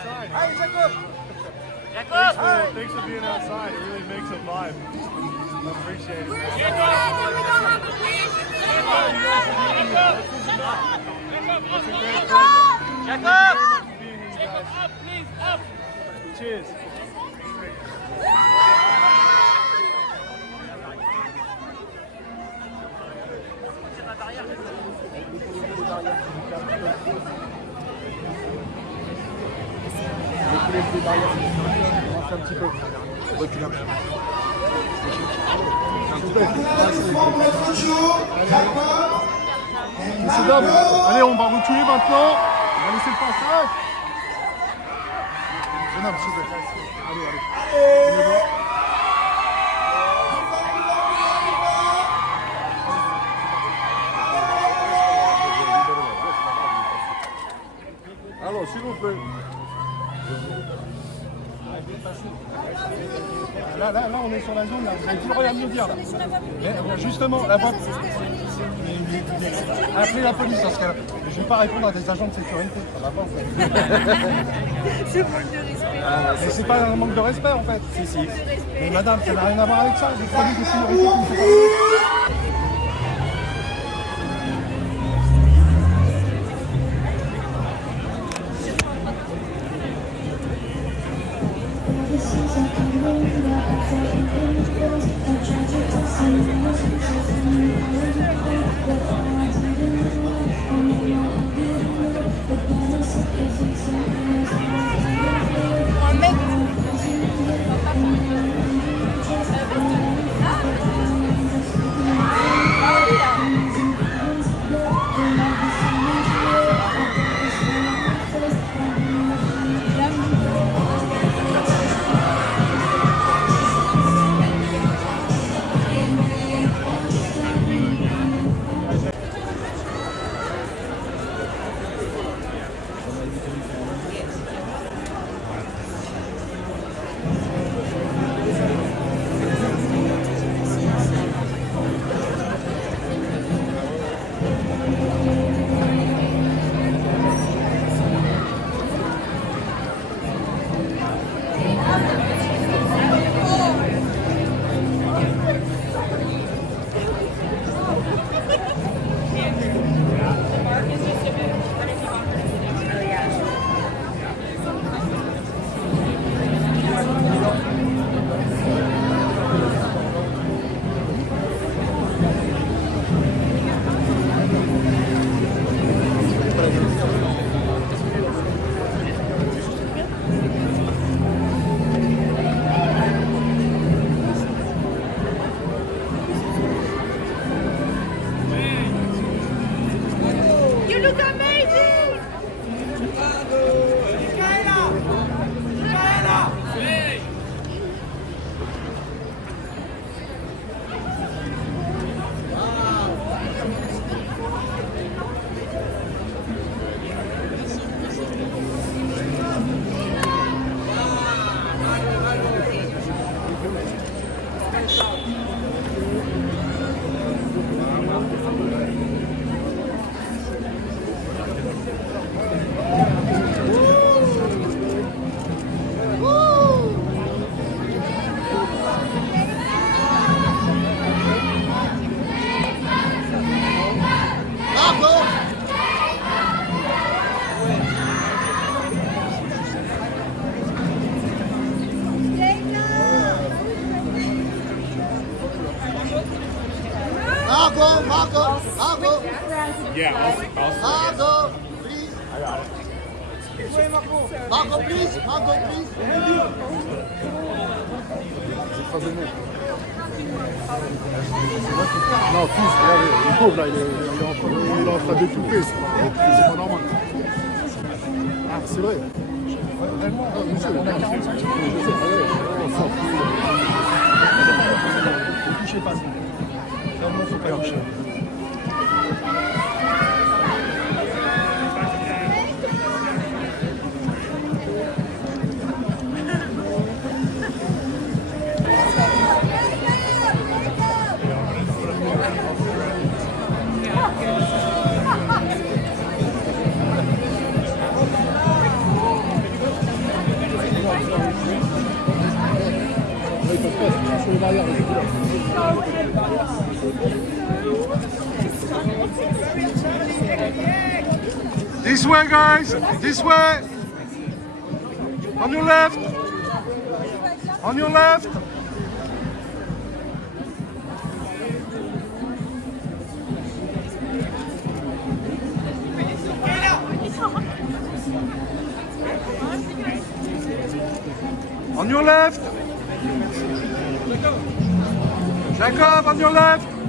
outside. Hey, Jacob! Thanks for being outside. It really makes a vibe. I appreciate it. Jacob, up, please, up. Cheers. Un petit peu. Recule un peu. C'est d'homme. Allez, on va reculer maintenant. On va laisser le passage. Jeune homme, s'il vous plaît. Allez, allez. Alors, s'il vous plaît. Là, on est sur la zone, là. Vous avez tout le droit de me dire, là. Mais, justement, la boîte. Appelez la police dans ce cas-là. Je ne vais pas répondre à des agents de sécurité. Ça va pas, en fait. C'est manque de respect. Mais c'est pas un manque de respect, en fait. Si. Mais madame, ça n'a rien à voir avec ça. J'ai produit des sécurités qui ne sont pas. Margot. Yeah, Margot, please. I got it. Margot, please. Non, tous, regardez, le pauvre là, il est en train d'étouffer, c'est pas normal. Ah, c'est vrai. Vraiment, monsieur, on a 45 minutes. Ne touchez pas ça. Vraiment, faut pas toucher. derrière. This way, guys. This way. On your left. On your left. On your left. Jacob, on your left.